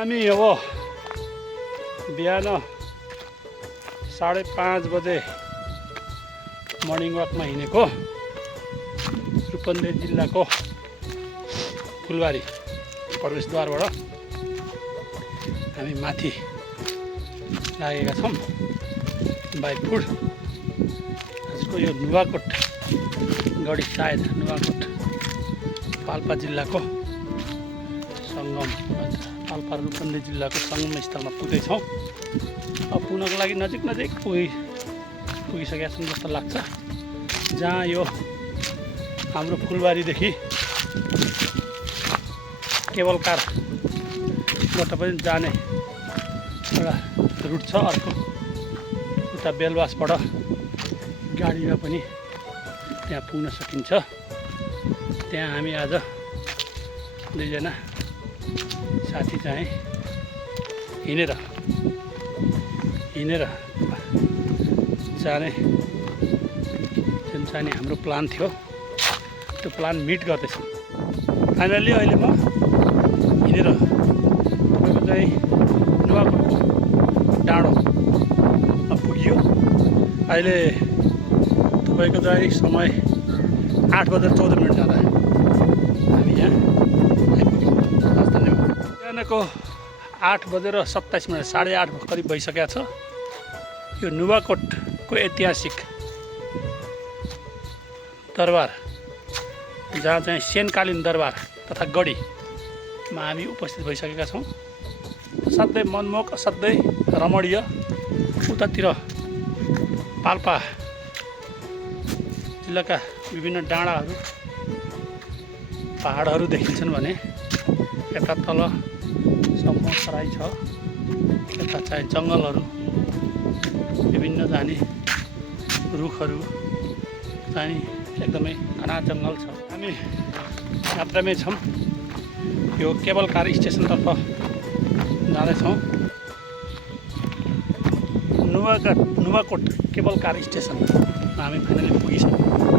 हामी अब बिहान 5:30 बजे मर्निङ वाकमा हिँडेको रूपन्देही जिल्लाको फुलबारी प्रवेशद्वारबाट हामी माथि लागेका छौँ बाइ फुट। आजको यो नुवाकोट गढी सायद नुवाकोट पाल्पा जिल्लाको सङ्गम पाल्पा रूपन्देही जिल्लाको सङ्गम स्थलमा पुग्दैछौँ। अब पुग्नको लागि नजिक पुगिसकेका छौँ जस्तो लाग्छ। जहाँ यो हाम्रो फुलबारीदेखि केबल कारबाट पनि जाने एउटा रुट छ। अर्को उता बेलवासबाट गाडीमा पनि त्यहाँ पुग्न सकिन्छ। त्यहाँ हामी आज दुईजना साथी चाहिँ हिँडेर जाने जुन चाहिँ हाम्रो प्लान थियो त्यो प्लान मिट गर्दैछौँ। फाइनल्ली अहिले म हिँडेर तपाईँको चाहिँ नुवाकोटको डाँडोमा पुगियो। अहिले तपाईँको चाहिँ समय 8:14 जाँदा हामी यहाँ आइपुग्यौँ। धन्यवाद। बिहानको 8:27 8:30 करिब भइसकेको छ। यो नुवाकोटको ऐतिहासिक दरबार जहाँ चाहिँ सेनकालीन दरबार तथा गढीमा हामी उपस्थित भइसकेका छौँ। असाध्यै मनमोहक असाध्यै रमणीय। उतातिर पाल्पा जिल्लाका विभिन्न डाँडाहरू पहाडहरू देखिन्छन् भने यता तल सम्पूर्ण तराई छ। यता चाहिँ जङ्गलहरू विभिन्न जाने रुखहरू चाहिँ एकदमै घना जङ्गल छ। हामी यात्रामै छौँ। यो केबल कार स्टेसनतर्फ जाँदैछौँ। नुवाकोट केबल कार स्टेसनमा हामी फाइनली पुगिसक्यौँ।